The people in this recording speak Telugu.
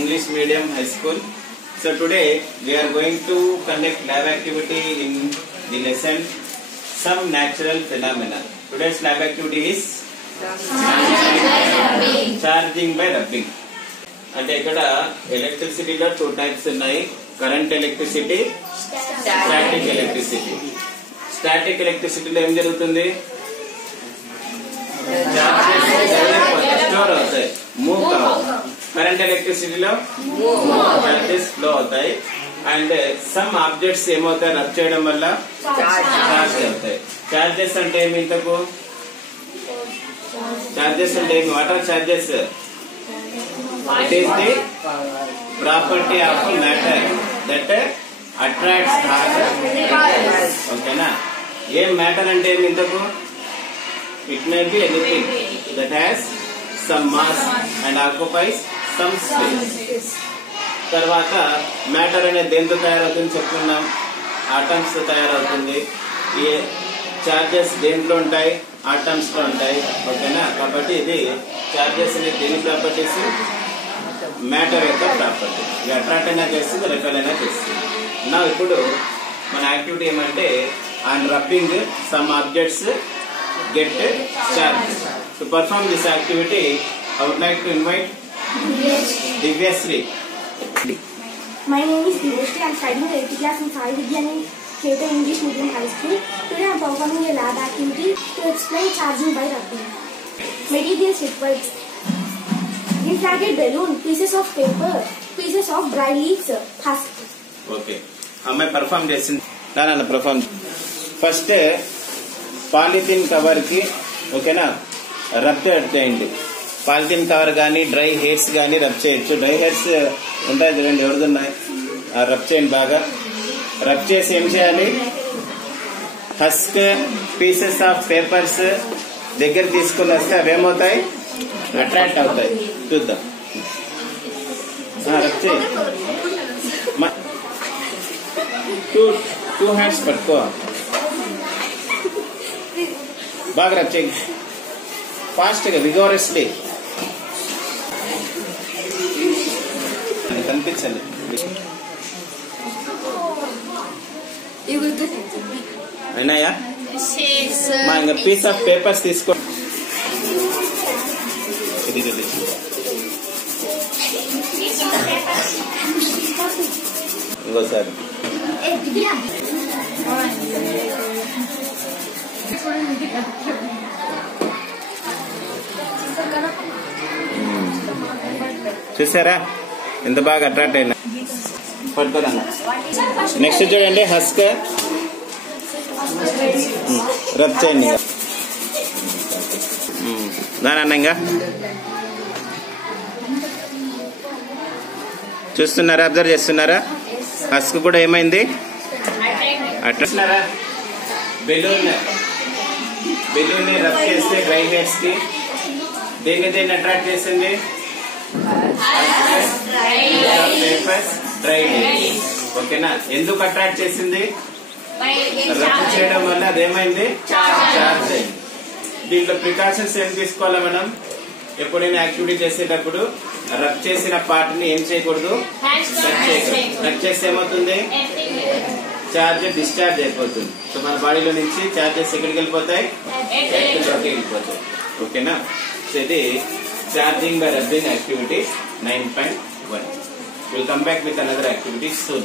English medium high school. So today we are going to conduct lab activity in the lesson some natural phenomena. Today's lab activity is charging by rubbing. అంటే ఇక్కడ ఎలక్ట్రిసిటీలో 2 టైప్స్ ఉన్నాయి. Current electricity, static electricity. Static ఎలక్ట్రిసిటీలో ఏం జరుగుతుంది? స్టోర్ అవుతాయి, మూవ్ కావు. కరెంట్ ఎలక్ట్రిసిటీలో చార్జెస్ ఫ్లో అవుతాయి. అండ్ సమ్ ఆబ్జెక్ట్స్ ఏమవుతాయి? రబ్ చేయడం వల్ల చార్జ్ అవుతాయి. చార్జెస్ అంటే ఏమి? ఇంతకు చార్జెస్ అంటే ఏమి? What are charges? It is the property of matter that attracts harder. Okay na? Ye matter ante em intaku? It may be anything that has some mass and occupies some space. Tarvata matter ane dento tayaravutundi cheptunnam, atoms tho tayaravutundi. Ye charges dentlo untayi, atoms lo untayi. Okay na? Kabatti idi charges ane deni properties, matter యొక్క ప్రాపర్టీ. అట్రాక్ట్ అయినా చేస్తుంది, రిపెల్ అయినా చేస్తుంది. నా ఇప్పుడు మన యాక్టివిటీ ఏమంటే and rubbing some objects get charge. To perform this activity I would like to invite Divyashree. My name is Divyashree. I am studying 8th class in Sai Vidyan in Keto English Medium High School. Today I am performing a lab activity to explain charging by rubbing. Materials required: inflated balloon, pieces of paper, pieces of dry leaves, husk. Okay, అమ్మాయి పర్ఫార్మ్ చేసింది. నా పర్ఫార్మ్. ఫస్ట్ పాలిథిన్ కవర్ కి ఓకేనా రబ్ చేయండి. పాలిథిన్ కవర్ కానీ డ్రై హెయిర్స్ కానీ రబ్ చేయొచ్చు. డ్రై హెయిర్స్ ఉంటాయి చూడండి, ఎవరిది ఉన్నాయి, రబ్ చేయండి బాగా. రబ్ చేసి ఏం చేయాలి? హస్క్, పీసెస్ ఆఫ్ పేపర్స్ దగ్గర తీసుకుని వస్తే అవేమవుతాయి? అట్రాక్ట్ అవుతాయి. చూద్దాం. రబ్ చేయి. టూ హ్యాండ్స్ పట్టుకో, బాగా రబ్ చేయి, ఫాస్ట్ గా, విగోరస్లీ. కనిపించండి. అయినాయా? మా ఇంకా పీస్ ఆఫ్ పేపర్స్ తీసుకో. ఇంకోసారి చూసారా ఎంత బాగా అట్రాక్ట్ అయినా? పట్టుకోరా. నెక్స్ట్ చూడండి, హస్క్ రబ్ చేయండి. దానంగా చూస్తున్నారా? అబ్జర్వ్ చేస్తున్నారా? హస్క్ కూడా ఏమైంది? అట్రాక్ట్. బెలూన్ రబ్ చేస్తే డ్రై హెయిర్స్ కి దేన్ని అట్రాక్ట్ చేసింది? Papers, dry hairs. ఓకేనా? ఎందుకు అట్రాక్ట్ చేసింది? రబ్ చేయడం వల్ల అదేమైంది? చార్జ్ అయింది. దీంట్లో ప్రికాషన్స్ ఏం తీసుకోవాలా మనం? ఎప్పుడైనా యాక్టివిటీ చేసేటప్పుడు రబ్ చేసిన పార్ట్ ని ఏం చేయకూడదు? టచ్ చేయకూడదు. టచ్ చేస్తే ఏమవుతుంది? చార్జ్ డిశ్చార్జ్ అయిపోతుంది. సో మన బాడీలో నుంచి చార్జెస్ ఎక్కడికి వెళ్ళిపోతాయి? లోకి వెళ్ళిపోతాయి. ఓకేనా? సో ఇది charging by rubbing activity 9.1. We'll come back with another activity soon.